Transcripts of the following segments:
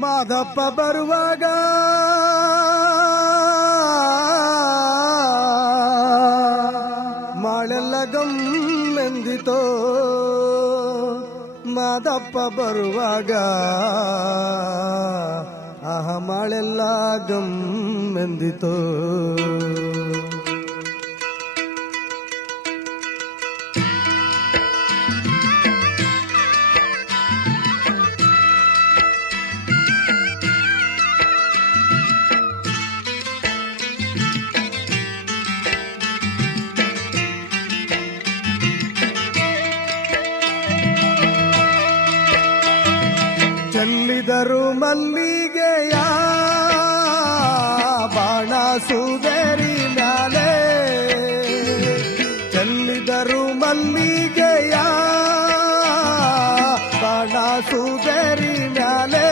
ಮಾದಪ್ಪ ಬರುವಾಗ ಮಾಳೆಲ್ಲ ಗಮ್ಮೆಂದಿತೋ. ಮಾದಪ್ಪ ಬರುವಾಗ ಮಾಳೆಲ್ಲ ಗಮ್ಮೆಂದಿತೋ. ಚೆಲ್ಲಿದರು ಮಲ್ಲಿಗೆಯ ಬಾಣ ಸುದೇರಿ ಮ್ಯಾಲೆ. ಚೆಲ್ಲಿದರು ಮಲ್ಲಿಗೆಯ ಬಾಣ ಸುದೇರಿ ಮ್ಯಾಲೆ.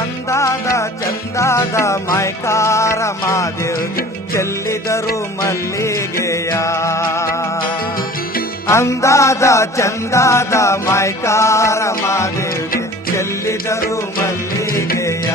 ಅಂದಾದ ಚಂದಾದ ಮೈಕಾರ ಮಾದೇವ್ಗೆ ಚೆಲ್ಲಿದರು ಮಲ್ಲಿಗೆಯ. ಅಂದಾದ ಚಂದಾದ ಮೈಕಾರ ಮಾದೇವ್ಗೆ ಚೆಲ್ಲಿದರು ಮಲ್ಲಿಗೆಯ.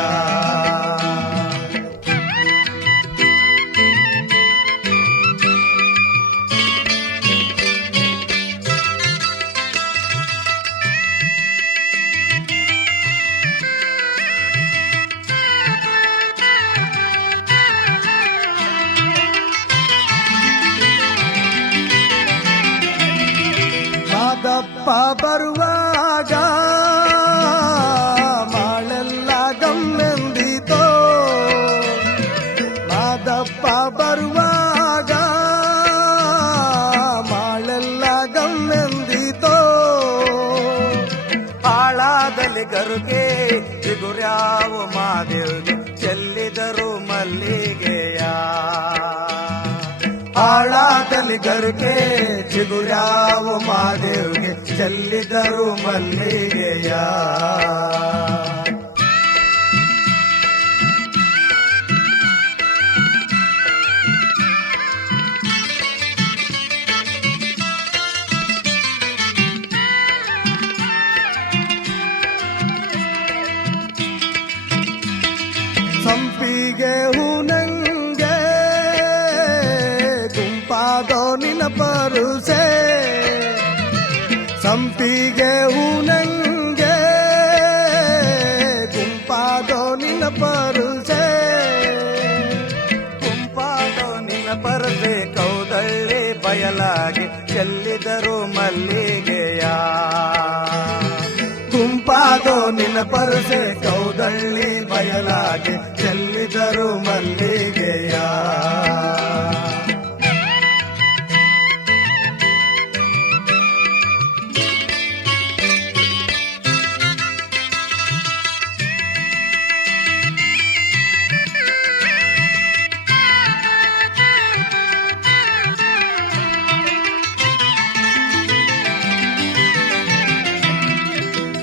ಮಾದಪ್ಪ ಬರುವಾಗ ಮಾಳೆಲ್ಲ ಗಮ್ಮೆಂದಿತೋ. ಮಾದಪ್ಪ ಬರುವಾಗ ಮಾಳೆಲ್ಲ ಗಮ್ಮೆಂದಿತೋ. ಹಾಳಾದಲ್ಲಿ ಗರುಗೆ ಚಿಗುರ್ಯಾವ ಮಾದೇವ್ಗೆ ಚೆಲ್ಲಿದರು ಮಲ್ಲಿಗೆಯ. ಹಾಳಾದಲ್ಲಿ ಗರುಗೆ ಚಿಗುರ್ಯಾವ ಮಾದೇವ್ಗೆ ಚೆಲ್ಲಿದರು ಮಲ್ಲಿಗೆಯ. ಸಂಪಿಗೆ ಹೂನಂಗೆ ಗುಂಪಾದೋ ನಿನ ಪರುಸೆ. ಸಂಪಿಗೆ ಹೂನಂಗೆ ಗುಂಪಾದೋ ನಿನ ಪರುಸೆ. ಗುಂಪಾದೋ ನಿನ್ನ ಪರದೆ ಕೌದಳ್ಳಿ ಬಯಲಾಗಿ ಚೆಲ್ಲಿದರು ಮಲ್ಲಿಗೆಯ. ಗುಂಪಾದೋ ನಿನ್ನ ಪರಸೆ ಕೌದಳ್ಳಿ ಬಯಲಾಗಿ ಚೆಲ್ಲಿದರು ಮಲ್ಲಿಗೆಯ.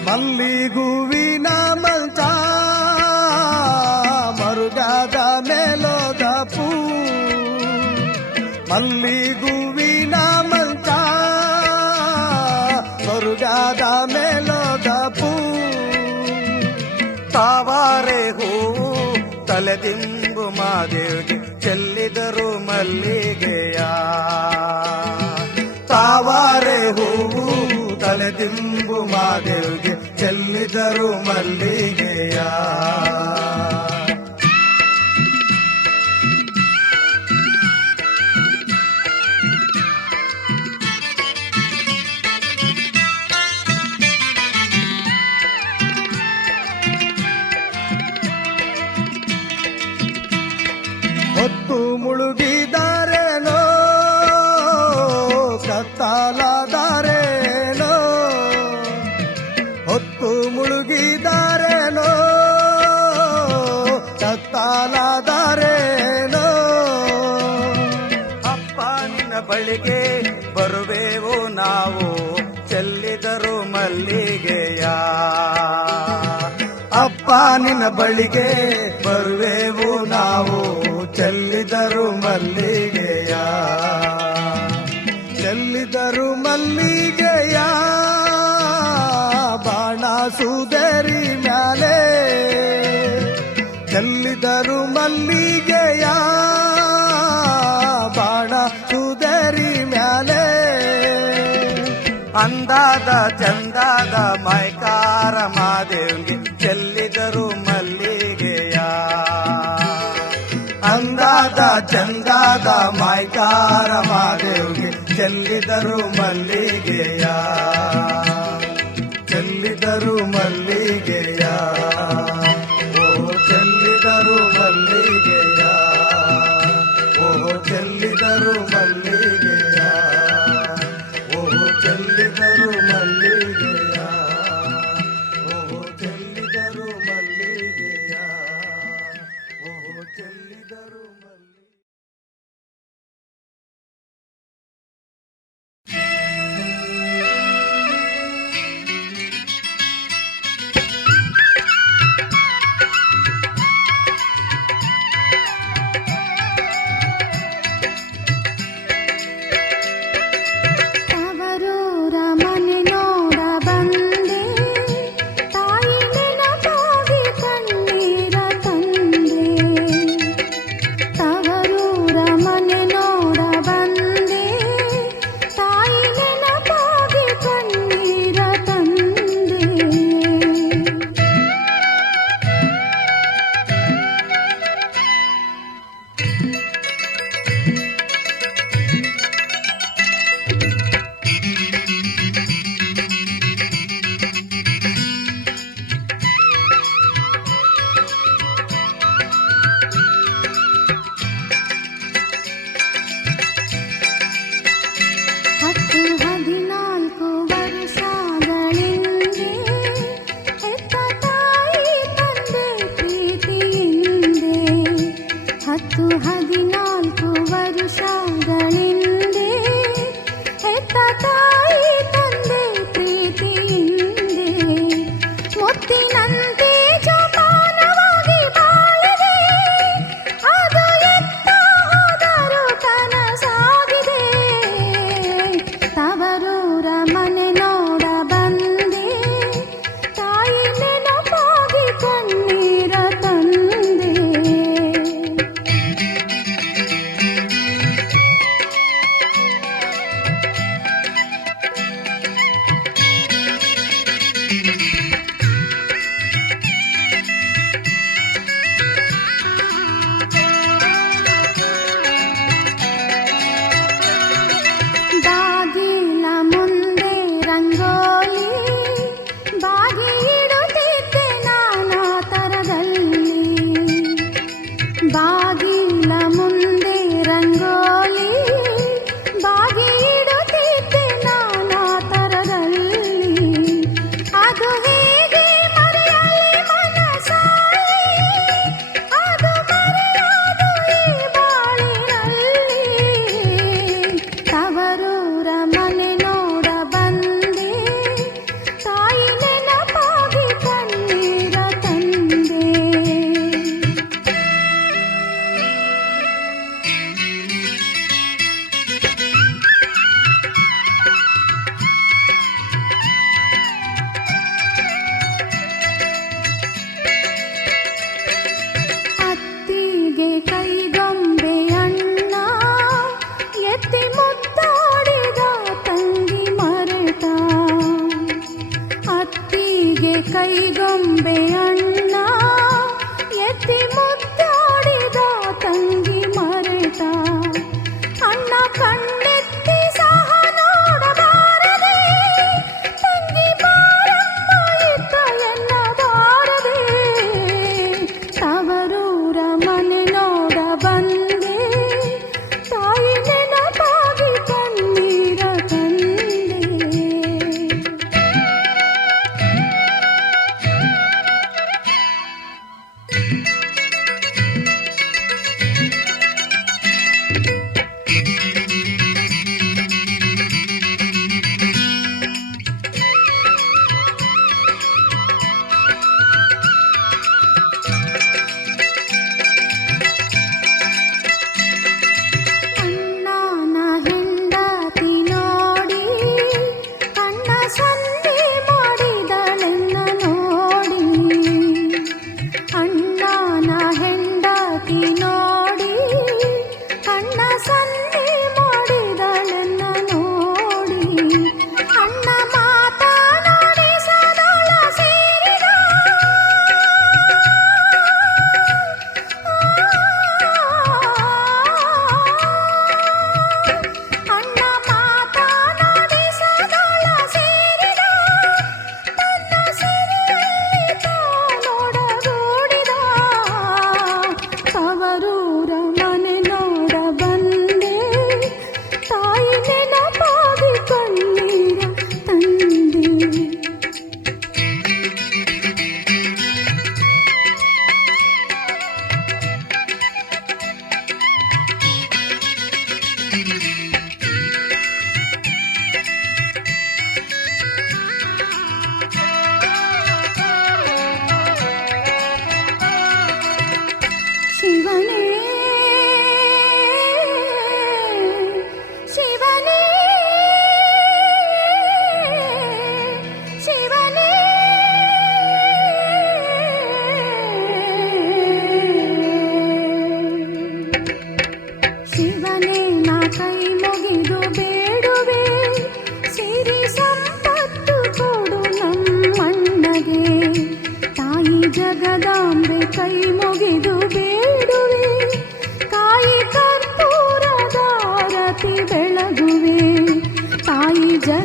ಮಲ್ಲಿಗೂವಿನ ಮಂಚ ಮರುಗಾದ ಮೇಲೋದ ಪೂ. ಮಲ್ಲಿಗೂವಿನ ಮಂಚ ಮರುಗಾದ ಮೇಲೋದ ಪೂ. ತಾವಾರೆ ಹೂವು ತಲೆದಿಂಬು ಮಾದೇವ್ಗೆ ಚೆಲ್ಲಿದರು ಮಲ್ಲಿಗೆಯ. ತಾವಾರೆ ಹೂವು ತಲೆದಿಂಬು ಮಾದೇವ್ಗೆ ಚೆಲ್ಲಿದರು ಮಲ್ಲಿಗೆಯ. ಹೊತ್ತು ಮುಳುಗಿದಾರೇನೋ ಕತ್ತಲಾದಾರೇನೋ. ಹೊತ್ತು ಮುಳುಗಿದಾರೇನೋ ಕತ್ತಲಾದಾರೇನೋ. ಅಪ್ಪ ನಿನ್ನ ಬಳಿಗೆ ಬರುವೆವು ನಾವು ಚೆಲ್ಲಿದರು ಮಲ್ಲಿಗೆಯ. ಅಪ್ಪ ನಿನ್ನ ಬಳಿಗೆ ಬರುವೆವು ನಾವು ಚೆಲ್ಲಿದರು ಮಲ್ಲಿಗೆಯ. ಚೆಲ್ಲಿದರು ಮಲ್ಲಿಗೆಯ ಬಾಣ ಸುದೇರಿ ಮ್ಯಾಲೆ. ಅಂದಾದ ಚಂದಾದ ಮೈಕಾರ ಮಾದೇವ್ಗೆ ಚೆಲ್ಲಿದರು ಮಲ್ಲಿಗೆಯ. ಅಂದಾದ ಚಂದಾದ ಮಾಯ್ಕಾರ ಮಾದೇವ್ಗೆ ಚೆಲ್ಲಿದರು ಮಲ್ಲಿಗೆಯ, ಚೆಲ್ಲಿದರು ಮಲ್ಲಿಗೆಯ, ಓ ಚೆಲ್ಲಿದರು ಮಲ್ಲಿಗೆಯ, ಓ ಚೆಲ್ಲಿದರು ಮಲ್ಲಿಗೆಯ, ಓ ಚೆಲ್ಲಿದರು ಮಲ್ಲಿಗೆಯ, ಓ ಚೆಲ್ಲಿದರು ಮಲ್ಲಿಗೆಯ, ಓ ಚೆಲ್ಲಿದರು ಮಲ್ಲಿಗೆ. ತವರೂರ ಮನೆ ನೋಡ ಬಂದೆ, ತಾಯಿ ನೆನಪಾಗಿ ಕಣ್ಣೀರ ತಂದೆ. ತವರೂರ ಮನೆ ನೋಡ ಬಂದೆ, ತಾಯಿ ನೆನಪಾಗಿ ಕಣ್ಣೀರ ತಂದೆ. ಹತ್ತು 14 ವರ್ಷಗಳಿಂದೆ ಹೆತ್ತ ತಾಯಿ ತಂದೆ ಪ್ರೀತಿಯಿಂದೆ. 10 14 ವರ್ಷಗಳಿಂದೆ ಹೆತ್ತ ತಾಯಿ ತಂದೆ ಪ್ರೀತಿಯಿಂದೆ. ಮುತ್ತಿನಂತೆ ಜೋಪಾನವಾಗಿ ಬಾಳಿದೆ, ಅದು ಎತ್ತ ಹೋದರೂ ಕನಸಾಗಿದೆ. ತವರೂರ ಮನೆ ನೋಡ ಬಂದೆ, ತಾಯಿ ನೆನಪಾಗಿ ಕಣ್ಣೀರ ತಂದೆ.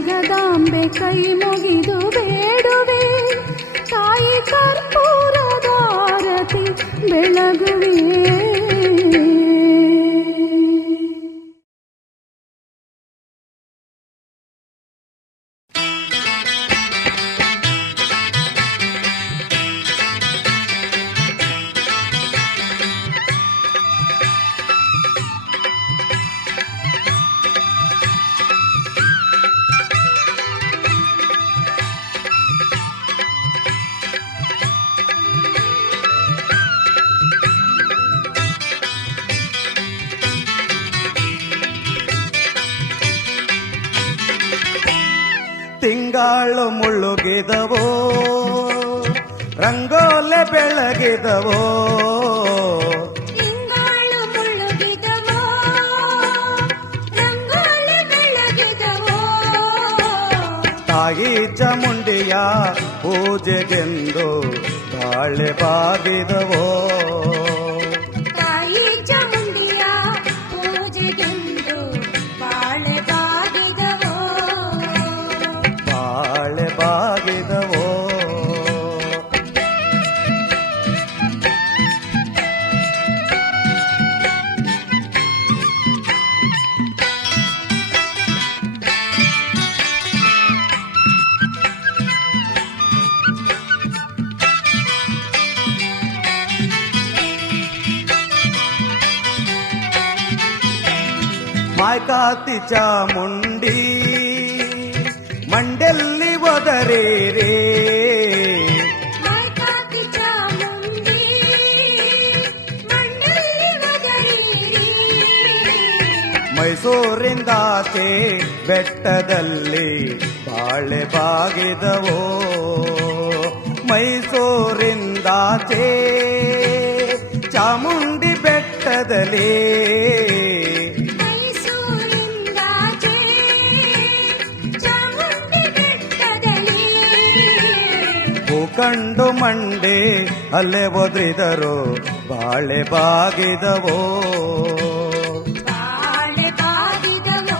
ಜಗದಾಂಬೆ ಕೈ ಮುಗಿದು ಬೇಡುವೆ ತಾಯಿ ಕರ್ಪೂರದಾರತಿ ಬೆಳಗುವೆ. ತಿಂಗಾಳು ಮುಳ್ಳುಗಿದವೋ ರಂಗೋಲೆ ಬೆಳಗಿದವೋ, ತಿಂಗಾಳು ಮುಳುಗಿದವೋ ರಂಗೋಲಿ ಬೆಳಗಿದವೋ, ತಾಯಿ ಚಾಮುಂಡಿಯ ಪೂಜೆಗೆಂದು ಬಾಳೆ ಬಾಗಿದವೋ, ತಾಯಿ ಚಾಮುಂಡಿಯ ಪೂಜೆಗೆಂದು ಬಾಳೆ ಬಾಗಿದವೋ, ಬಾಳೆ ಬಾಗಿದವೋ. ಮಾಯ್ಕಾತಿ ಚಾಮುಂಡಿ ಮಂಡೆಲ್ಲಿ ಒದರೇರೇ, ಮಾಯ್ಕಾತಿ ಚಾಮುಂಡಿ ಮಂಡಲ್ಲಿ ಒದರಿರಿ, ಮೈಸೂರಿಂದಾಚೆ ಬೆಟ್ಟದಲ್ಲಿ ಬಾಳೆ ಬಾಗಿದವೋ, ಮೈಸೂರಿಂದಾಚೆ ಚಾಮುಂಡಿ ಬೆಟ್ಟದಲ್ಲಿ ಮೈಸೂರಿಂದಾಚೆ ಚಾಮುಂಡಿ ಬೆಟ್ಟದಲ್ಲಿ, ಕಂಡು ಮಂಡೆ ಅಲ್ಲೇ ಒದ್ರಿದರು ಬಾಳೆ ಬಾಗಿದವೋ, ಬಾಳೆ ಬಾಗಿದವೋ.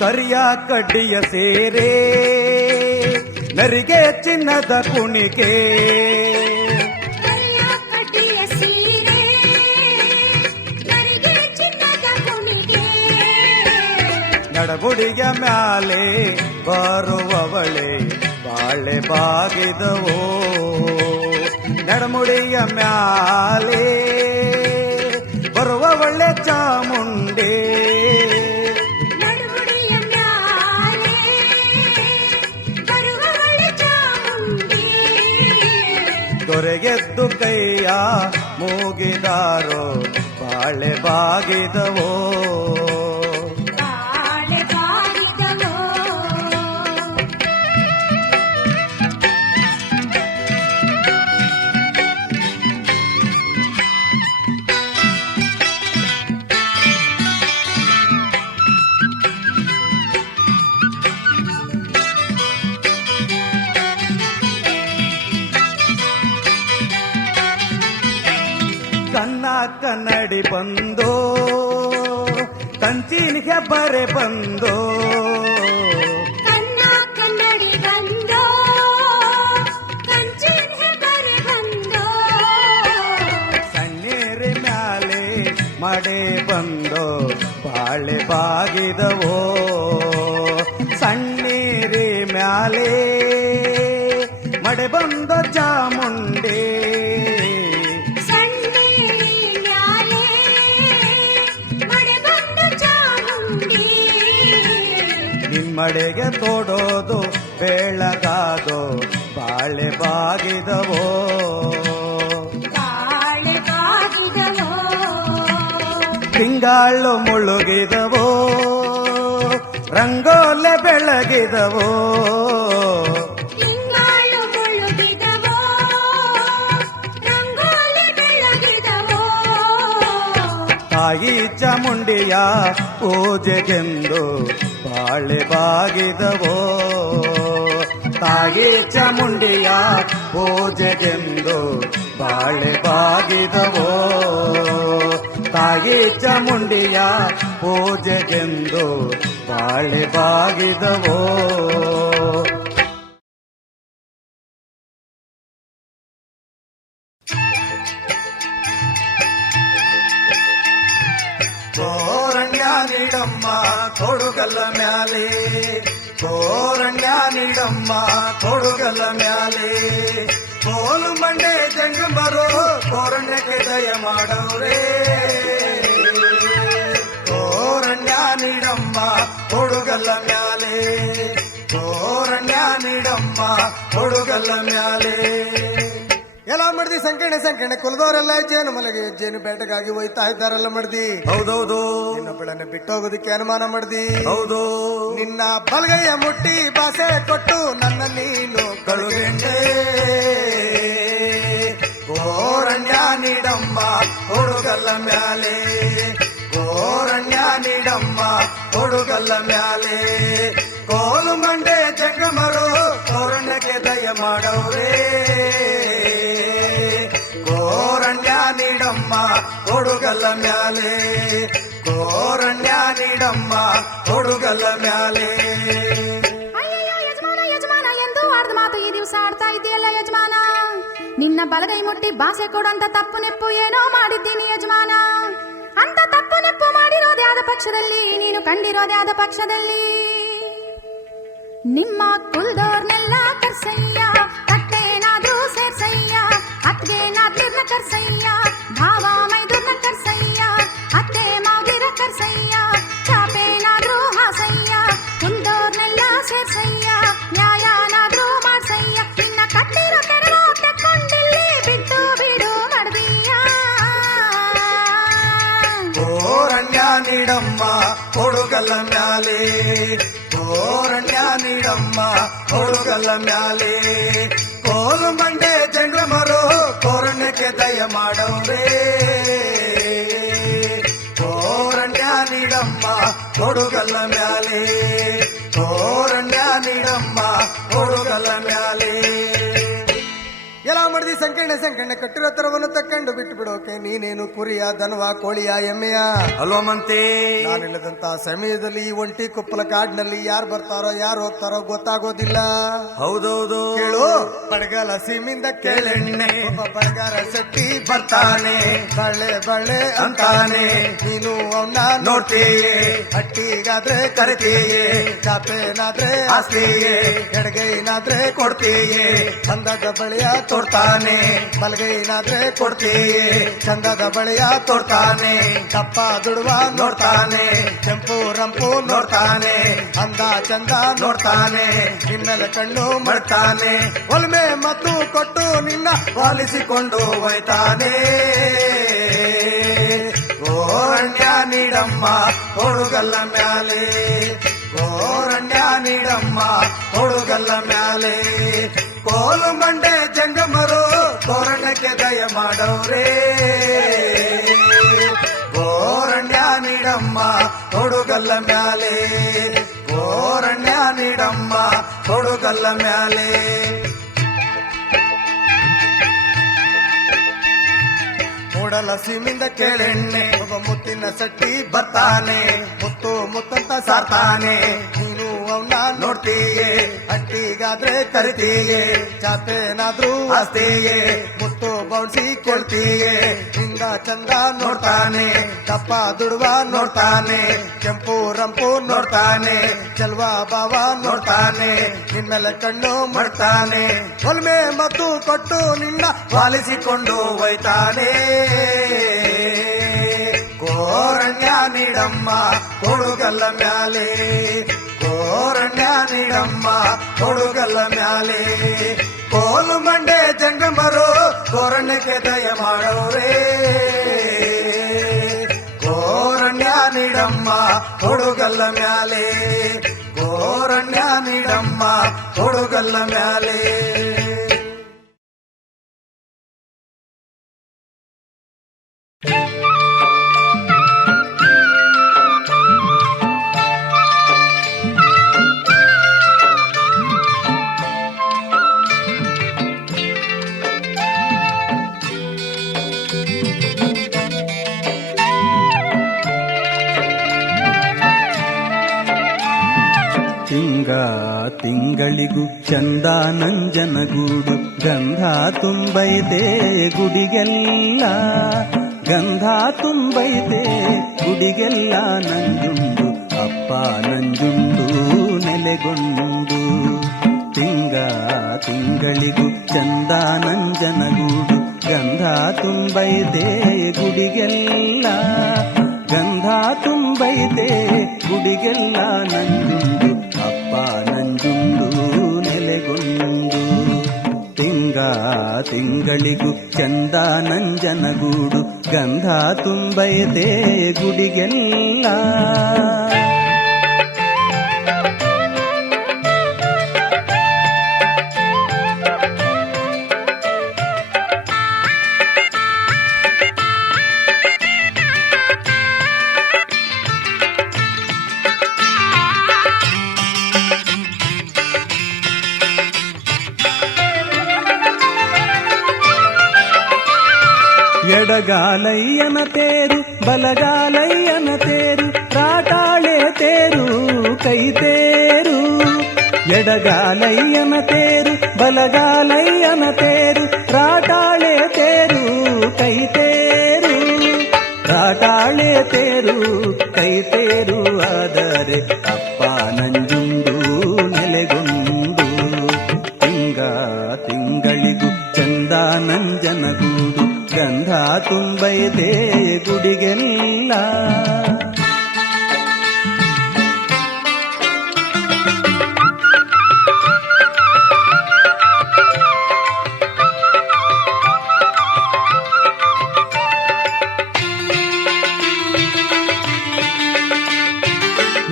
ಕರಿಯ ಕಡ್ಡಿಯ ಸೇರೆ ನರಿಗೆ ಚಿನ್ನದ ಕುಣಿಕೆ, ಕರಿಯ ಕಡ್ಡಿಯ ಸೀರೆ ನರಿಗೆ ಚಿನ್ನದ ಕುಣಿಗೆ, ನಡಗುಡಿಯ ಮ್ಯಾಲೆ ಬರುವವಳೆ ಬಾಳೆ ಬಾಗಿದವೋ, ನಡಮುಡಿಯ ಮ್ಯಾಲೆ ಬರುವವಳೆ ಚಾಮುಂಡೆ, ನಡುಗುಡಿಯ ಮ್ಯಾಲೆ ಬರುವವಳೆ ಚಾಮುಂಡಿ, ದೊರೆಗೆದ್ದು ಕೈಯ ಮೂಗಿದಾರೋ ಬಾಳೆ ಬಾಗಿದವೋ, ಬಾಳೆ ಬಾಗಿದವೋ. ಕನ್ನ ಕನ್ನಡಿ ಬಂದೋ ಕಂಚಿನಿಗೆ ಬರೆ ಬಂದೋ, ಕನ್ನ ಕನ್ನಡಿ ಬಂದೋ ಕಂಚಿನ ಹೆಬ್ಬರೆ ಬಂದೋ, ಸಣ್ಣೇರಿ ಮ್ಯಾಲೆ ಮಡೆ ಬಂದೋ ಬಾಳೆ ಬಾಗಿದವೋ, ಸಣ್ಣೇರಿ ಮ್ಯಾಲೆ ಮಡೆ ಬಂದೋ ಚಾಮುಂಡೆ, ಸಣ್ಣೇರಿ ಮ್ಯಾಲೆ ಮಡೆ ಬಂದು ಚಾಮುಂಡಿ, ನಿಮ್ಮಡೆಗೆ ತೋಡೋದು ಬೆಳಗಾದೋ ಬಾಳೆ ಬಾಗಿದವೋ, ಬಾಳೆ ಬಾಗಿದವೋ. ತಿಂಗಾಳು ಮುಳುಗಿದವೋ ರಂಗೋಲೆ ಬೆಳಗಿದವೋ ಇಂಗಾಳು ಮುಳುಗಿದವೋ ರಂಗೋಲಿ ಬೆಳಗಿದವೋ ತಾಯಿ ಚಾಮುಂಡಿಯ ಪೂಜೆಗೆಂದು ಬಾಳೆ ಬಾಗಿದವೋ ತಾಯಿ ಚಾಮುಂಡಿಯ ಪೂಜೆಗೆಂದು ಬಾಳೆ ಬಾಗಿದವೋ ತಾಯಿ ಚಾಮುಂಡಿಯ ಪೂಜೆಗೆಂದು ಬಾಳೆ ಬಾಗಿದವೋ ಕೋರಣ್ಯ ನೀಡಮ್ಮ ಕೊಡುಗಲ್ಲ ಮ್ಯಾಲೆ ಕೋರಣ್ಯ ನೀಡಮ್ಮ ಕೊಡುಗಲ್ಲ ಮ್ಯಾಲೆ ಕೋಲು ಮಂಡೆ ಜಂಗಮರು ಕೋರಣ್ಯಕ್ಕೆ ದಯ ಮಾಡವ್ರೆ ಕೋರಣ್ಯ ನೀಡಮ್ಮ ಕೊಡುಗಲ್ಲ ಮ್ಯಾಲೆ ಕೋರಣ್ಯ ನೀಡಮ್ಮ ಕೊಡುಗಲ್ಲ ಮ್ಯಾಲೆ ಎಲ್ಲ ಮಡ್ದಿ ಸಂಕಣೆ ಕುಲದವರೆಲ್ಲ ಜೇನು ಮಲೆಗೆ ಜೇನು ಬೇಟೆಗಾಗಿ ಹೋಯ್ತಾ ಇದ್ದಾರಲ್ಲ ಮಡ್ದಿ. ಹೌದೌದು ಇನ್ನೊಬ್ಬಳನ್ನ ಬಿಟ್ಟೋಗೋದಕ್ಕೆ ಅನುಮಾನ ಮಡ್ದಿ. ಹೌದು ನಿನ್ನ ಬಲಗೈಯ ಮುಟ್ಟಿ ಭಾಷೆ ಕೊಟ್ಟು ನನ್ನ ನೀನು ಕಳುಗೆಂಡೆ ಕೋರಣ್ಯ ನೀಡಮ್ಮ ಕೊಡುಗಲ್ಲ ಮ್ಯಾಲೆ ಕೋರಣ್ಯ ನೀಡಮ್ಮ ಕೊಡುಗಲ್ಲ ಮ್ಯಾಲೆ ಕೋಲು ಮಂಡೆ ಜಂಗಮರು ಕೋರಣ್ಯಕ್ಕೆ ದಯ ಮಾಡವ್ರೆ ಕೋರಣ್ಯ ನೀಡಮ್ಮ ಕೊಡುಗಲ್ಲ ಮ್ಯಾಲೆ ಕೋರಣ್ಯ ನೀಡಮ್ಮ ಕೊಡುಗಲ್ಲ ಮ್ಯಾಲೆ. ಅಯ್ಯಯ್ಯೋ ಯಜಮಾನ ಯಜಮಾನ ಎಂದು ಆಡ್ದ ಮಾತು ಈ ದಿವಸ ಆಡ್ತಾ ಇದೆಯಲ್ಲ ಯಜಮಾನ. ನಿನ್ನ ಬಲಗೈ ಮುಟ್ಟಿ ಭಾಷೆ ಕೊಡುವಂತ ತಪ್ಪು ನೆಪ್ಪು ಏನೋ ಮಾಡಿದ್ದೀನಿ ಯಜಮಾನ. ಅಂತ ತಪ್ಪು ನೆಪ್ಪು ಮಾಡಿರೋದೇ ಆದ ಪಕ್ಷದಲ್ಲಿ ನೀನು ಕಂಡಿರೋದೇ ಆದ ಪಕ್ಷದಲ್ಲಿ ನಿಮ್ಮ ಕುಲ್ದೋರ್ನೆಲ್ಲ ಕರ್ಸಯ್ಯ ಕಟ್ಟೇನಾದ್ರೂ ಸೇರ್ಸಯ್ಯ ಅತ್ಗೇನಾದ್ಲಿರ್ನ ಕರ್ಸಯ್ಯ ಭಾವ ಮೈದುರ್ನ ಕರ್ಸಯ್ಯ ಅತ್ತೆ ಮಾವಿರ ಕರ್ಸಯ್ಯ ಚಾಪೇನಾದ್ರೂ ಹಾಸಯ್ಯ ಕುಲ್ದೋರ್ನೆಲ್ಲ ಸೇರ್ಸಯ್ಯ ನ್ಯಾಯನಾದ್ರೂ ಮಾಡ್ಸಯ್ಯ ನಿನ್ನ ಕಟ್ಟಿರೋ ತೆರವು ತಕ್ಕೊಂಡಿಲ್ಲಿ ಬಿಟ್ಟು ಬಿಡು ಮಾಡ್ದೀಯ. ಕೋರಣ್ಯ ನೀಡಮ್ಮ ಕೊಡುಗಲ್ಲ ಮ್ಯಾಲೆ ಕೋರಣ್ಯ ನೀಡಮ್ಮ ಕೊಡುಗಲ್ಲ ಮ್ಯಾಲೆ ಕೋಲು ಮಂಡೆ ಜಂಗಮರು ಕೋರಣ್ಯಕ್ಕೆ ದಯ ಮಾಡವ್ರೆ ಕೋರಣ್ಯ ನೀಡಮ್ಮ ಕೊಡುಗಲ್ಲ ಮ್ಯಾಲೆ ಕೋರಣ್ಯ ನೀಡಮ್ಮ ಕೊಡುಗಲ್ಲ ಮ್ಯಾಲೆ. ಎಲ್ಲ ಮಡ್ದಿ ಸಂಕಣೆ ಕಟ್ಟಿರೋ ತರವನ್ನು ತಕ್ಕೊಂಡು ಬಿಟ್ಟು ಬಿಡೋಕೆ ನೀನೇನು ಕುರಿಯ ದನವ ಕೋಳಿಯ ಎಮ್ಮೆಯ ಅಲ್ವಾ ಮಂತೆ ನಾನಿಲ್ಲದಂತ ಸಮಯದಲ್ಲಿ ಈ ಒಂಟಿ ಕುಪ್ಪಲ ಕಾಡಿನಲ್ಲಿ ಯಾರು ಬರ್ತಾರೋ ಯಾರು ಹೋಗ್ತಾರೋ ಗೊತ್ತಾಗೋದಿಲ್ಲ. ಹೌದೌದು ಕೇಳು ಬಡಗಲ ಸೀಮಿಂದ ಕೇಳೆಣ್ಣೆ ಒಬ್ಬ ಬಡಗಾರ ಸೆಟ್ಟಿ ಬರ್ತಾನೆ ಬಳ್ಳೆ ಬಳ್ಳೆ ಅಂತಾನೆ ನೀನು ಅವನ್ನ ನೋಡ್ತೀಯೇ ಹಟ್ಟಿಗಾದ್ರೆ ಕರಿತೀಯೇ ಚಾಪೇನಾದ್ರೆ ಆಸ್ತಿಯೇ ಎಡಗೈನಾದ್ರೆ ಕೊಡ್ತೀಯೇ ಚಂದದ ಬಳೆಯ ತೊಡ್ತಾನೆ ಬಲಗೈನಾದ್ರೆ ಕೊಡ್ತೀಯೇ ಚಂದದ ಬಳೆಯ ತೊಡ್ತಾನೆ ದಪ್ಪ ದುಡುವ ನೋಡ್ತಾನೆ ಕೆಂಪು ರಂಪು ನೋಡ್ತಾನೆ ಅಂದ ಚಂದ ನೋಡ್ತಾನೆ ನಿಮ್ಮೆಲ್ಲ ಕಣ್ಣು ಮಾಡ್ತಾನೆ ಒಲ್ಮೆ ಮತ್ತು ಕೊಟ್ಟು ನಿನ್ನ ಪಾಲಿಸಿಕೊಂಡು ಹೋಯ್ತಾನೆ ಕೋರಣ್ಯ ನೀಡಮ್ಮ ಕೊಡುಗಲ್ಲ ಮ್ಯಾಲೆ ಕೋರಣ್ಯ ನೀಡಮ್ಮ ಕೊಡುಗಲ್ಲ ಮ್ಯಾಲೆ ಕೋಲು ಮಂಡೆ ಜಂಗಮರು ಕೋರಣ್ಯಕ್ಕೆ ದಯ ಮಾಡವ್ರೆ ಕೋರಣ್ಯ ನೀಡಮ್ಮ ಕೊಡುಗಲ್ಲ ಮ್ಯಾಲೆ ಕೋರಣ್ಯ ನೀಡಮ್ಮ ಕೊಡುಗಲ್ಲ ಮ್ಯಾಲೆ. ಮೂಡಲ ಸೀಮಿಂದ ಕೇಳೆಣ್ಣೆ ಒಬ್ಬ ಮುತ್ತಿನ ಸಟ್ಟಿ ಬರ್ತಾನೆ ಮುತ್ತು ಮುತ್ತಂತ ಸಾರ್ತಾನೆ ನೀನು ಅವನ್ನ ನೋಡ್ತೀಯೇ ಹಟ್ಟಿಗಾದ್ರೆ ಕರಿತೀಯೇ ಚಾಪೇನಾದ್ರೂ ಆಸ್ತಿಯೇ ಮುತ್ತು ಬೌನ್ಸಿ ಕೊಡ್ತೀಯೇ ಹಿಂಗ ಚಂದ ನೋಡ್ತಾನೆ ದಪ್ಪ ದುಡುವ ನೋಡ್ತಾನೆ ಕೆಂಪು ರಂಪು ನೋಡ್ತಾನೆ ಚೆಲ್ವಾ ಬಾವ ನೋಡ್ತಾನೆ ನಿಮ್ಮೆಲ್ಲ ಕಣ್ಣು ಮಾಡ್ತಾನೆ ಒಲ್ಮೆ ಮತ್ತು ಕೊಟ್ಟು ನಿನ್ನ ಪಾಲಿಸಿಕೊಂಡು ಹೋಯ್ತಾನೆ ಕೋರಣ್ಯ ನೀಡಮ್ಮ ಕೊಡುಗಲ್ಲ ಮ್ಯಾಲೆ ಕೋರಣ್ಯ ನೀಡಮ್ಮ ಕೊಡುಗಲ್ಲ ಮ್ಯಾಲೆ ಕೋಲು ಮಂಡೆ ಜಂಗಮರು ಕೋರಣ್ಯಕ್ಕೆ ದಯ ಮಾಡವ್ರೆ ಕೋರಣ್ಯ ನೀಡಮ್ಮ ಕೊಡುಗಲ್ಲ ಮ್ಯಾಲೆ ಗೋರಣ್ಯ ನೀಡಮ್ಮ ಕೊಡುಗಲ್ಲ ಮ್ಯಾಲೆ ತಿಂಗಳಿಗೂ ಚಂದ ನಂಜನಗೂಡು ಗಂಧ ತುಂಬೈತೆ ಗುಡಿಗೆಲ್ಲ ಗಂಧ ತುಂಬೈತೆ ಗುಡಿಗೆಲ್ಲ ನಂಜುಂಡು ಅಪ್ಪ ನಂಜುಂಡು ನೆಲೆಗೊಂಡು ತಿಂಗಳಿಗೂ ಚಂದ ನಂಜನಗೂಡು ಗಂಧ ತುಂಬೈತೆ ಗುಡಿಗೆಲ್ಲ ಗಂಧ ತುಂಬೈತೆ ಗುಡಿಗೆಲ್ಲ ನಂಜುಂಡು ಅಪ್ಪ ನಂಜುಂಡು ನೆಲೆಗೊಂಡು ತಿಂಗಳಿಗೂ ಚಂದ ನಂಜನಗೂಡು ಗಂಧ ತುಂಬೈತೆ ಗುಡಿಗೆಲ್ಲ ಎಡಗಾಲಯ್ಯನ ತೇರು ಬಲಗಾಲಯ್ಯನ ತೇರು ರಾಟಾಳೆ ತೇರು ಕೈ ತೇರು ಎಡಗಾಲಯ್ಯನ ತೇರು ಬಲಗಾಲಯ್ಯನ ತೇರು ರಾಟಾಳೆ ತೇರು ಕೈ ತೇರು ರಾಟಾಳೆ ತೇರು ಕೈ ತೇರು ಆದರೆ ಅಪ್ಪ ನಂಜುಂಡು ನೆಲೆಗೊಂಡು ತಿಂಗಳಿಗೂ ಚಂದ ನಂಜನಗೂಡು ಗಂಧ ತುಂಬೈತೆ ಗುಡಿಗೆಲ್ಲ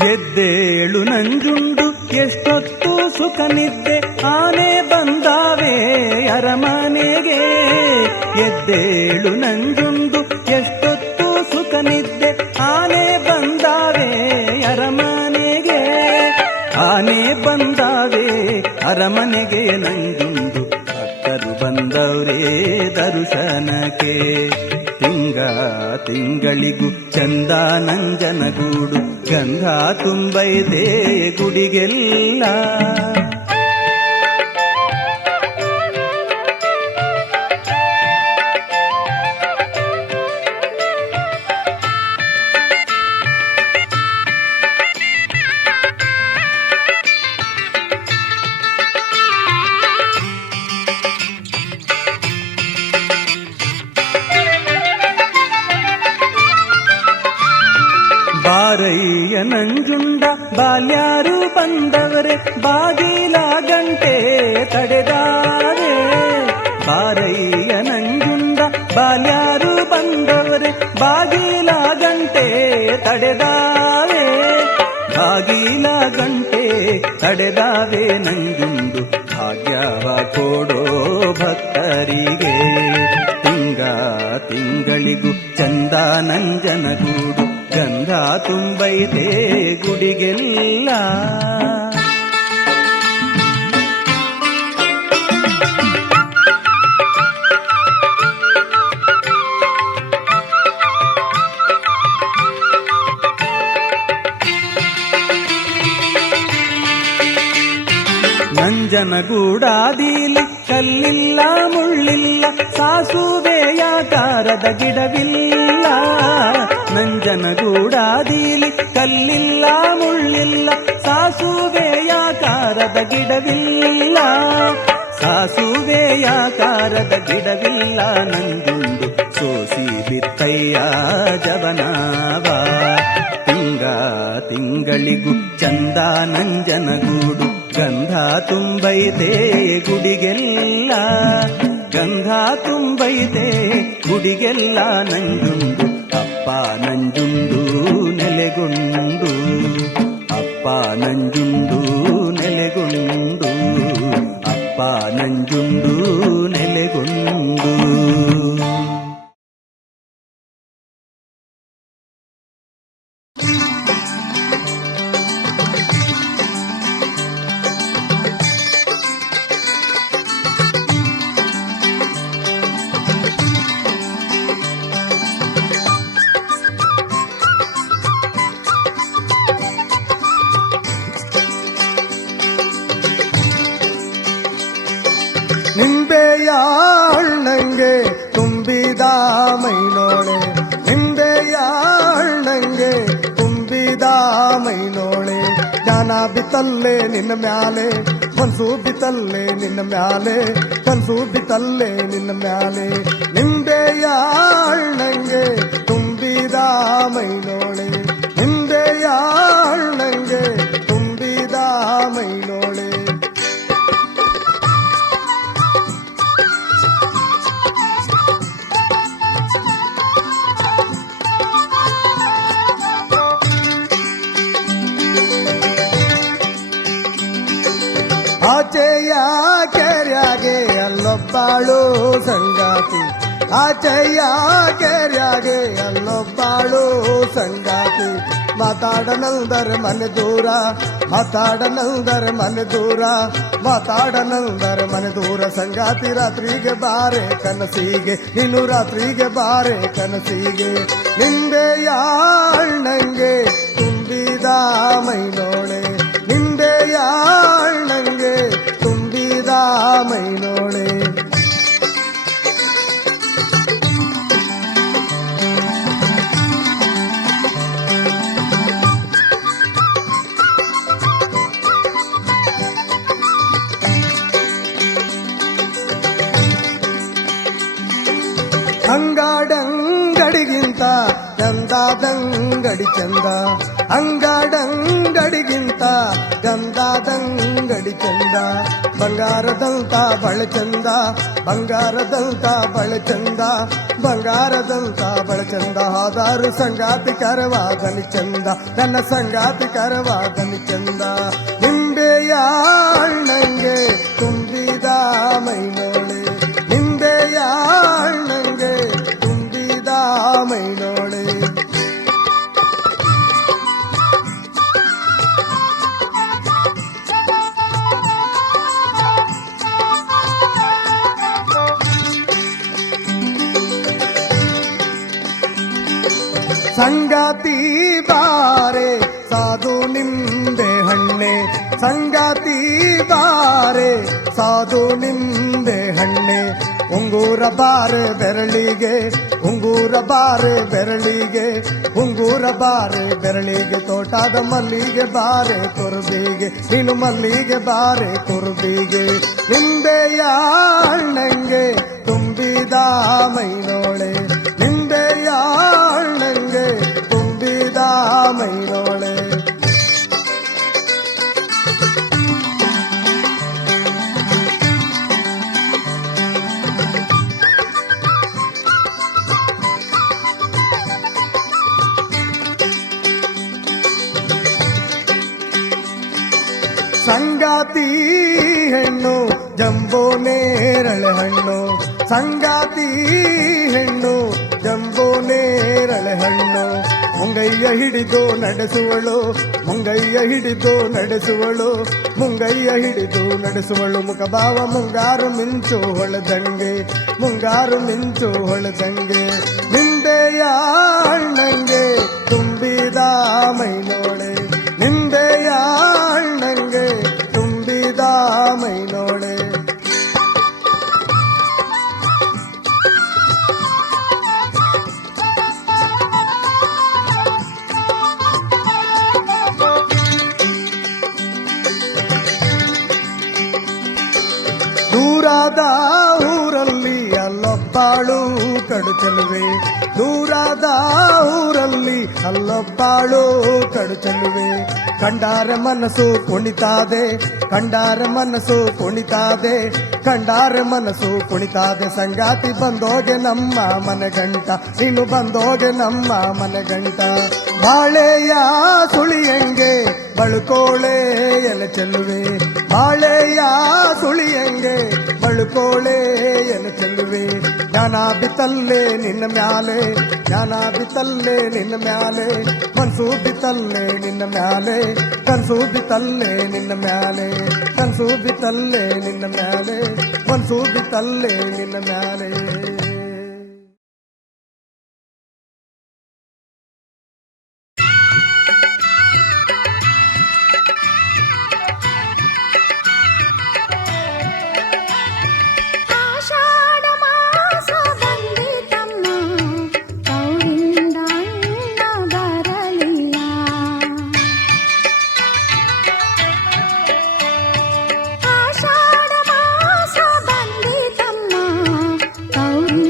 ಎದ್ದೇಳು ನಂಜುಂಡು ಎಷ್ಟೊತ್ತು ಸುಖ ನಿದ್ದೆ ಆನೆ ಬಂದಾವೆ ಅರಮನೆಗೆ ಎದ್ದೇಳು ನಂಜುಂಡು ಎಷ್ಟೊತ್ತು ಸುಖ ನಿದ್ದೆ ಆನೆ ಬಂದಾವೆ ಅರಮನೆಗೆ ಆನೆ ಬಂದಾವೆ ಅರಮನೆಗೆ ನಂಜುಂಡು ಭಕ್ತರು ಬಂದವರೇ ದರ್ಶನಕ್ಕೆ ತಿಂಗಳಿಗೂ ಚಂದ ನಂಜನಗೂಡು ಗಂಧ ತುಂಬೈತೆ ಗುಡಿಗೆಲ್ಲ ಬಾರಯ್ಯ ನಂಜುಂಡ ಬಾಲ್ಯಾರು ಬಂದವರೆ ಬಾಗಿಲ ಗಂಟೆ ತಡೆದಾರೆ ಬಾರಯ್ಯ ನಂಜುಂಡ ಬಾಲ್ಯಾರು ಬಂದವರೆ ಬಾಗಿಲ ಗಂಟೆ ತಡೆದಾವೆ ಬಾಗಿಲ ಗಂಟೆ ತಡೆದಾವೆ ನಂಜುಂಡು ಭಾಗ್ಯವ ಕೊಡೋ ಭಕ್ತರಿಗೆ ತಿಂಗಳಿಗೂ ಚಂದ ನಂಜನಗೂಡು ಗಂಧ ತುಂಬೈತೆ ಗುಡಿಗೆಲ್ಲ ನಂಜನಗೂಡಾದೀಲಿ ಕಲ್ಲಿಲ್ಲ ಮುಳ್ಳಿಲ್ಲ ಸಾಸುವೆಯಾಕಾರದ ಗಿಡವಿಲ್ಲ ನಂಜನಗೂಡಾದೀಲಿ ಕಲ್ಲಿಲ್ಲ ಮುಳ್ಳಿಲ್ಲ ಸಾಸುವೆಯಾಕಾರದ ಗಿಡವಿಲ್ಲ ಸಾಸುವೆಯಾಕಾರದ ಗಿಡವಿಲ್ಲ ನಂಜುಂಡು ಸೋಸಿ ಬಿತ್ತಯ್ಯ ಜವನಾವ ತಿಂಗಳಿಗೂ ಚಂದ ನಂಜನಗೂಡು ಗಂಧ ತುಂಬೈತೆ ಗುಡಿಗೆಲ್ಲ ಗಂಧ ತುಂಬೈತೆ ಗುಡಿಗೆಲ್ಲ ನಂಜುಂಡು ಅಪ್ಪ ನಂಜುಂಡು ನೆಲೆಗೊಂಡು, ಅಪ್ಪ ನಂಜುಂಡು ನೆಲೆಗೊಂಡು, ಅಪ್ಪ ನಂಜುಂಡು ನೆಲೆಗೊಂಡು. ನಿಂಬೆಯ ಹಣ್ಣಂಗೆ ತುಂಬಿದ ಮೈನೋಳೆ, ನಿಂಬೆಯ ಹಣ್ಣಂಗೆ ತುಂಬಿದ ಮೈನೋಳೆ. ಜ್ಞಾನ ಬಿತ್ತಲ್ಲೇ ನಿನ್ನ ಮ್ಯಾಲೆ, ಕನಸು ಬಿತ್ತಲ್ಲೇ ನಿನ್ನ ಮ್ಯಾಲೆ, ಕನಸು ಬಿತ್ತಲ್ಲೇ ನಿನ್ನ ಮ್ಯಾಲೆ. ನಿಂಬೆಯ ಹಣ್ಣಂಗೆ ತುಂಬಿದ ಮೈನೋಳೆ, ನಿಂಬೆಯ ಹಣ್ಣಂಗೆ ತುಂಬಿದ ಮೈನೋಳೆ. ಆಚೆಯ ಕೆರ್ಯಾಗೆ ಅಲ್ಲೊಬ್ಬಾಳು ಸಂಗಾತಿ, ಆಚೆಯ ಕೆರ್ಯಾಗೆ ಅಲ್ಲೊಬ್ಬಾಳು ಸಂಗಾತಿ. ಮಾತಾಡನಲ್ದರೆ ಮನೆ ದೂರ, ಮಾತಾಡನಲ್ದರೆ ಮನೆ ದೂರ, ಮಾತಾಡನಲ್ದರೆ ಮನೆ ದೂರ. ಸಂಗಾತಿ ರಾತ್ರಿಗೆ ಬಾರೆ ಕನಸಿಗೆ, ನೀನು ರಾತ್ರಿಗೆ ಬಾರೆ ಕನಸಿಗೆ. ನಿಂಬೆಯ ಹಣ್ಣಂಗೆ ತುಂಬಿದ ಮೈನೋಳೆ, ನಿಂಬೆಯ ಹಣ್ಣಂಗೆ ತುಂಬಿದ ಮೈನೋಳೆ. ಅಂಗಾಡಂಗಡಿಗಿಂತ ಗಂಧಾದಂಗಡಿ ಚಂದ, ಅಂಗಾಡಂಗಡಿಗಿಂತ ಗಂಧಾದಂಗಡಿ ಚಂದ. ಬಂಗಾರದಂತ ಬಳೆ ಚಂದ, ಬಂಗಾರದಂತ ಬಳೆ ಚಂದ, ಬಂಗಾರದಂತ ಬಳೆ ಚಂದ. ಹಾದಾರು ಸಂಗಾತಿ ಕರವಾದನಿ ಚಂದ, ನನ್ನ ಸಂಗಾತಿ ಕರವಾದನಿ ಚಂದ. ನಿಂಬೆಯ ಹಣ್ಣಂಗೆ ತುಂಬಿದ ಮೈನೋಳೆ, ನಿಂಬೆಯ ಹಣ್ಣಂಗೆ ತುಂಬಿದ ಮೈನೋಳೆ. ಸಂಗಾತಿ ಬಾರೆ ಸಾಧು ನಿಂಬೆ ಹಣ್ಣೆ, ಸಂಗಾತಿ ಬಾರೆ ಸಾಧು ನಿಂಬೆ ಹಣ್ಣೆ. ಉಂಗೂರ ಬಾರೆ ಬೆರಳಿಗೆ, ಉಂಗೂರ ಬಾರೆ ಬೆರಳಿಗೆ, ಉಂಗೂರ ಬಾರೆ ಬೆರಳಿಗೆ. ತೋಟದ ಮಲ್ಲಿಗೆ ಬಾರೆ ಕುರುಬಿಗೆ, ನೀನು ಮಲ್ಲಿಗೆ ಬಾರೆ ಕುರುಬಿಗೆ. ನಿಂಬೆಯ ಹಣ್ಣಂಗೆ ತುಂಬಿದ ಮೈನೋಳೆ, ನಿಂಬೆಯ ಹಣ್ಣಂಗೆ ತುಂಬಿದ ಮೈನೋಳೆ. ಸಂಗಾತಿ ಹೆಣ್ಣು ಜಂಬೋ ನೇರಳೆ ಹಣ್ಣು, ಸಂಗಾತಿ ಹೆಣ್ಣು ಜಂಬೋ ನೇರಳೆ ಹಣ್ಣು. ಮುಂಗಯ್ಯ ಹಿಡಿದು ನಡೆಸುವಳು, ಮುಂಗಯ್ಯ ಹಿಡಿದು ನಡೆಸುವಳು, ಮುಂಗಯ್ಯ ಹಿಡಿದು ನಡೆಸುವಳು. ಮುಖಭಾವ ಮುಂಗಾರು ಮಿಂಚು ಹೊಳೆದಂಗೆ, ಮುಂಗಾರು ಮಿಂಚು ಹೊಳೆದಂಗೆ. ನಿಂಬೆಯ ಹಣ್ಣಂಗೆ ತುಂಬಿದ ಮೈನೋಳೆ, ನಿಂಬೆಯ ಹಣ್ಣಂಗೆ ತುಂಬಿದ ಮೈನೋಳೆ. ದೂರಾದ ಊರಲ್ಲಿ ಅಲ್ಲೊಬ್ಬಾಳು ಕಡು ಚೆಲುವೆ, ದೂರಾದ ಊರಲ್ಲಿ ಅಲ್ಲೊಬ್ಬಾಳು ಕಡು ಚೆಲುವೆ ಕಂಡಾರ ಮನಸ್ಸು ಕುಣಿತಾದೆ ಕಂಡಾರ ಮನಸ್ಸು ಕುಣಿತಾದೆ ಕಂಡಾರ ಮನಸ್ಸು ಕುಣಿತಾದೆ ಸಂಗಾತಿ ಬಂದೋಗೆ ನಮ್ಮ ಮನೆಗಂಟ ನೀನು ಬಂದೋಗೆ ನಮ್ಮ ಮನೆಗಂಟ ಬಾಳೆಯ ಸುಳಿಯಂಗೆ ಬಳುಕೋಳೆ ಎಲೆ ಚೆಲುವೆ ಬಾಳೆಯ ಸುಳಿಯಂಗೆ ಬಳುಕೋಳೆ ಎಲೆ ಚೆಲುವೆ ಜ್ಞಾನ ಬಿತ್ತಲ್ಲೇ ನಿನ್ನ ಮ್ಯಾಲೆ ಜ್ಞಾನ ಬಿತ್ತಲ್ಲೇ ನಿನ್ನ ಮ್ಯಾಲೆ ಕನ್ಸು ಬಿತ್ತಲ್ಲೇ ನಿನ್ನ ಮ್ಯಾಲೆ ಕನ್ಸು ಬಿತ್ತಲ್ಲೇ ನಿನ್ನ ಮ್ಯಾಲೆ ಕನ್ಸು ಬಿತ್ತಲ್ಲೇ ನಿನ್ನ ಮ್ಯಾಲೆ ಕನ್ಸು ಬಿತ್ತಲ್ಲೇ ನಿನ್ನ ಮ್ಯಾಲೆ ಆಷಾಢ ಮಾಸ ಬಂದಿತಮ್ಮ ಕೌರಿಂದ ಅಣ್ಣ ಬರಲಿಲ್ಲ ಆಷಾಢ ಮಾಸ ಬಂದಿತಮ್ಮ ಕೌರಿಂದ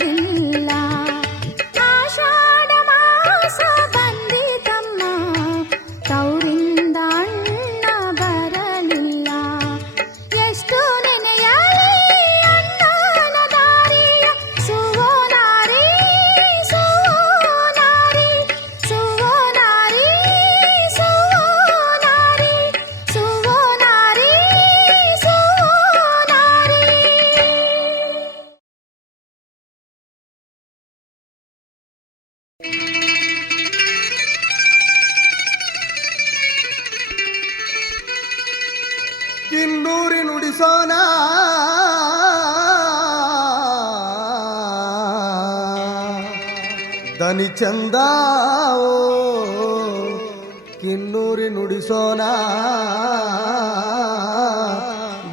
ಬರೋದಿಲ್ಲ. ಆಷಾಢ ಮಾಸ ಬಂದಿತಮ್ಮ, ತೌರಿಂದ ಅಣ್ಣ ಬರಲಿಲ್ಲ. ಎಷ್ಟು ನೆನೆಯಲಿ ಅಣ್ಣನ ದಾರಿಯ, ಸುವೋ ನಾರಿ ಸುವೋ ನಾರಿ ಸುವೋ ನಾರಿ ಸುವೋ ನಾರಿ ಸುವೋ ನಾರಿ ಸುವೋ ನಾರಿ. ಕಿನ್ನೂರಿ ನುಡಿಸೋಣ ದನಿ ಚಂದ ಕಿನ್ನೂರಿ ನುಡಿಸೋಣ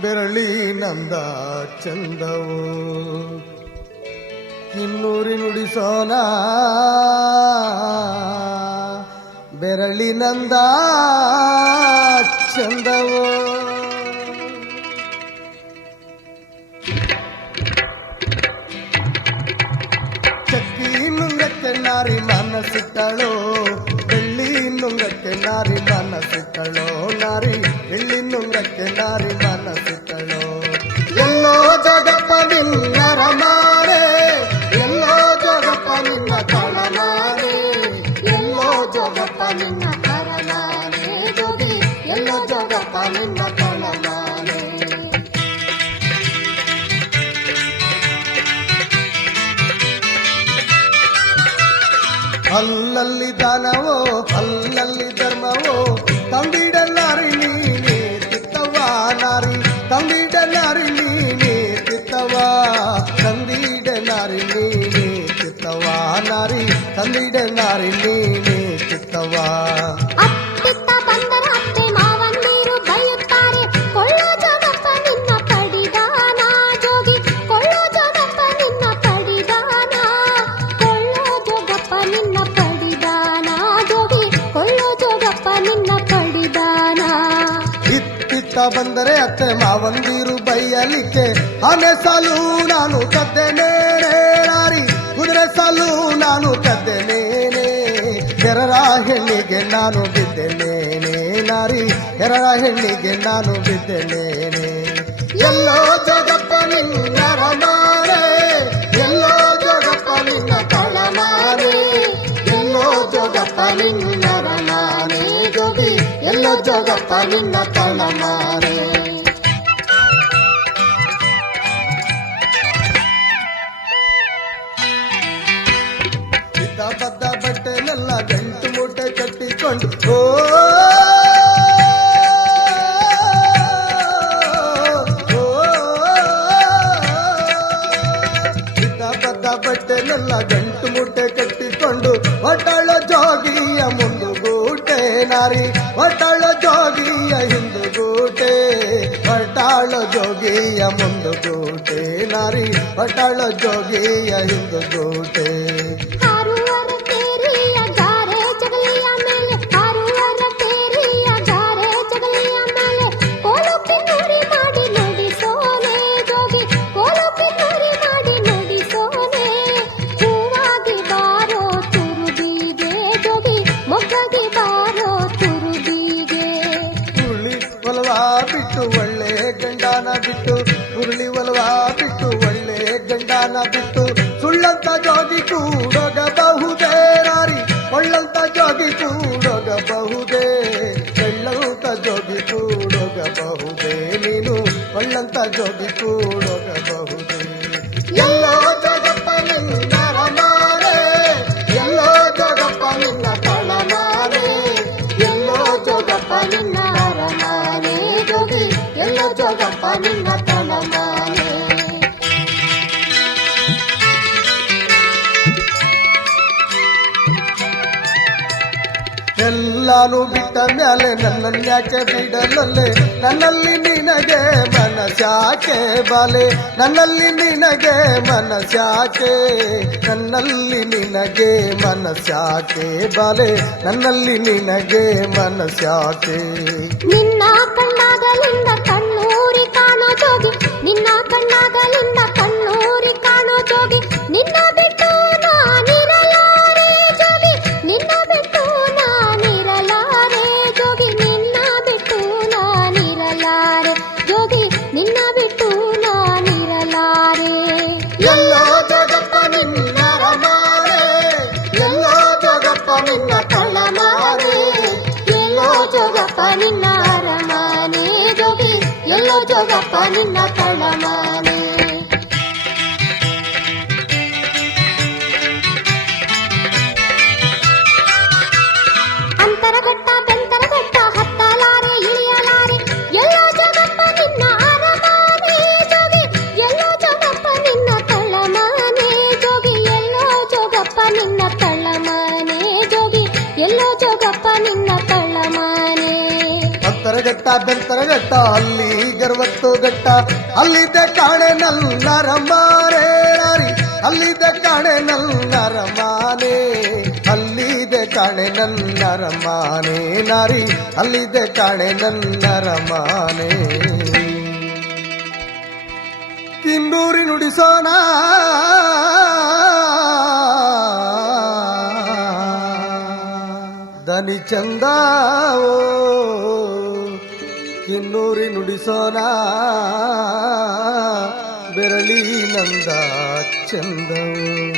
ಬೆರಳಿ ನಂದ ಚಂದವು. ಕಿನ್ನೂರಿ ನುಡಿಸೋಣ ಬೆರಳಿ ನಂದ ಚಂದವು. ಚಕ್ಕಿ ನುಂಗಕ್ಕೆ ನಾರಿ ಮನಸ್ಸಿಟ್ಟಳೋ, ಬೆಳ್ಳಿ ನುಂಗಕ್ಕೆ ನಾರಿ ಮನಸ್ಸಿಟ್ಟಳೋ, ನಾರಿ ಬೆಳ್ಳಿ ನುಂಗಕ್ಕೆ ನಾರಿ ಮನಸ್ಸಿಟ್ಟಳೋ. ಎಲ್ಲೋ ಜಗಪ್ಪ ನಿನ್ನ ರಮಾರೆ, ಎಲ್ಲೋ ಜಗಪ್ಪ ನಿನ್ನ ತಳಮಾರೆ, ಎಲ್ಲೋ ಜಗಪ್ಪ ನಿನ್ನ ತಳಮಾರೆ ಜೋಗಿ, ಎಲ್ಲೋ ಜಗಪ್ಪ ನಿನ್ನ ತಳಮಾರೆ. ಅಲ್ಲಲ್ಲಿ ದಾನವೋ ಅಲ್ಲಲ್ಲಿ ಧರ್ಮವೋ, ತಂಬಿಡಲಾರಿ ನೀನೇ ತಿತ್ತವ ನಾರಿ, ತಂಬಿಡಲಾರಿ ನೀನೇ ತಿತ್ತವ, ತಂದಿಡಲಾರಿ ನೀನೇ ತಿತ್ತವ ನಾರಿ, ತಂದಿಡಲಾರಿ ನೀನೇ ತಿತ್ತವ. ಅತ್ತಿತ್ತ ಬಂದರ ಅತ್ತೆ ಮಾವಂದಿರು ಬೈಯುತ್ತಾರೆ, ಕೊಳ್ಳೋ ಜಗಪ್ಪ ನಿನ್ನ ಪಡಿದಾನ ಜೋಗಿ, ಕೊಳ್ಳೋ ಜಗಪ್ಪ ನಿನ್ನ ಪಡಿದಾನ, ಕೊಳ್ಳೋ ಜಗಪ್ಪ ನಿನ್ನ ಪಡಿದಾನ ಜೋಗಿ, ಕೊಳ್ಳೋ ಜಗಪ್ಪ ನಿನ್ನ ಪಡಿದಾನ. ಇತ್ತಿತ್ತ ಬಂದರೆ ಅತ್ತೆ ಮಾವಂದಿರು ಬೈಯಲಿಕ್ಕೆ, ಆನೆ ಸಾಲು ನಾನು ಕದ್ದೆನೇನೆ ನಾರಿ, ಕುದುರೆ ಸಾಲು ನಾನು ಕದ್ದೆನೇನೆ, ಎರರ ಹೆಣ್ಣಿಗೆ ನಾನು ಬಿದ್ದೆನೇನೆ ನಾರಿ, ಎರರ ಹೆಣ್ಣಿಗೆ ನಾನು ಬಿದ್ದೆನೇನೆ. ಎಲ್ಲೋ ಜಗಪ್ಪ ನಿನ್ನ ರಮಾರೆ, ಎಲ್ಲೋ ಜಗಪ್ಪ ನಿನ್ನ ತಳಮಾರೆ, ಎಲ್ಲೋ ಜಗಪ್ಪ ನಿನ್ನ ರಮಾರೆ ಜೋಗಿ, ಎಲ್ಲೋ ಜಗಪ್ಪ ನಿನ್ನ ತಳಮಾರೆ. ಬದ್ದ ಬಟ್ಟೆನೆಲ್ಲ ಗಂಟು ಮೂಟೆ ಕಟ್ಟಿಕೊಂಡು ಓ ಬದ್ದ ಬಟ್ಟೆನೆಲ್ಲ ಗಂಟು ಮೂಟೆ ಕಟ್ಟಿಕೊಂಡು ಒಟ್ಟಾಳ ಜೋಗಿಯ ಮುಂದುಗೂಟೆ ನಾರಿ, ಒಟ್ಟಾಳ ಜೋಗಿಯ ಹಿಂದುಗೂಟೆ, ಒಟ್ಟಾಳ ಜೋಗಿಯ ಮುಂದುಗೂಟೆ ನಾರಿ, ಒಟ್ಟಾಳ ಜೋಗಿಯ ಹಿಂದುಗೂಟೆ. ಹಾರುವರ ಕೇರಿಯ ಜಾರೆ ಜಗಲಿಯ ಮೇಲೆ, ಹಾರುವರ ಕೇರಿಯ ಜಾರೆ ಜಗಲಿಯ ಮೇಲೆ, ಕೋಲಕ್ಕೆ ನುಡಿ ಮಾಡಿ ನುಡಿಸೋನೆ ಜೋಗಿ, ಕೋಲಕ್ಕೆ ನುಡಿ ಮಾಡಿ ನುಡಿಸೋನೆ. ಹೂವಾಗಿ ಬಾರೋ ತುರುಬಿಗೆ ಜೋಗಿ, ಮೊಗ್ಗಾಗಿ ಬಾರೋ ತುರುಬಿಗೆ. ಉರುಳಿ ಒಲವಾ ಬಿಟ್ಟು ಒಳ್ಳೆ ಗಂಡನ ಬಿಟ್ಟು, ಉರುಳಿ ಒಲವಾ ಬಿಟ್ಟು ಒಳ್ಳೆ ಗಂಡನ ಬಿಟ್ಟು, ಸುಳ್ಳಂತ ಜೋಗಿ ಕೂಡೋಗಬಹುದೇ ನಾರಿ, ಒಳ್ಳಂತ ಜೋಗಿ ಕೂಡೋಗಬಹುದೇ, ಒಳ್ಳಂತ ಜೋಗಿ ಕೂಡೋಗಬಹುದೇ ನೀನು, ಒಳ್ಳಂತ ಜೋಗಿ ಕೂಡೋಗಬಹುದೇ. ಎಲ್ಲೋ ಜಗಪ್ಪ ನಿನ್ನ ರಮಾರೆ, ಎಲ್ಲೋ ಜಗಪ್ಪ ನಿನ್ನ ತಳಮಾರೆ, ಎಲ್ಲೋ ಜಗಪ್ಪ ನಿನ್ನ ರಮಾರೆ ಜೋಗಿ, ಎಲ್ಲೋ ಜಗಪ್ಪ ನಿನ್ನ ತಳಮಾರೆ. ಎಲ್ಲಾನು ಬಿಟ್ಟ ಮ್ಯಾಲೆ ನನ್ನನ್ಯಾಕೆ ಬಿಡಲಲ್ಲೇ, ನನ್ನಲ್ಲಿ ನಿನಗೆ ಮನಸ್ಯಾಕೆ ಬಾಲೆ, ನನ್ನಲ್ಲಿ ನಿನಗೆ ಮನಸ್ಯಾಕೆ, ನನ್ನಲ್ಲಿ ನಿನಗೆ ಮನಸ್ಯಾಕೆ ಬಾಲೆ, ನನ್ನಲ್ಲಿ ನಿನಗೆ ಮನಸ್ಯಾಕೆ. ನಿನ್ನ ಕಣ್ಣಾಗಲಿಂದ ಕಣ್ಣೂರಿ ಕಾಣೋ ಜೋಗಿ, ನಿನ್ನ ಕಣ್ಣಾಗಲಿಂದ ಕಣ್ಣೂರಿ ಕಾಣೋ ಜೋಗಿ, ನಿನ್ನ ಗಟ್ಟ ಬೆಂತರಗಟ್ಟ ಅಲ್ಲಿ ಗರ್ವತ್ತು ಗಟ್ಟ ಅಲ್ಲಿದ್ದ ಕಾಣೆ ನನ್ನ ರಮಾನೆ ನಾರಿ ಅಲ್ಲಿದ್ದ ಕಾಣೆ ನನ್ನ ರಮಾನೆ ಅಲ್ಲಿದೆ ಕಾಣೆ ನನ್ನ ರಮಾನೆ ನಾರಿ ಅಲ್ಲಿದೆ ಕಾಣೆ ನನ್ನ ರಮಾನೆ ಕಿನ್ನೂರಿ ನುಡಿಸೋಣ ದನಿ ಚಂದಾವೋ ಕಿನ್ನೂರಿ ನುಡಿಸೋಣ ಬೆರಳಿ ನಂದ ಚಂದವೋ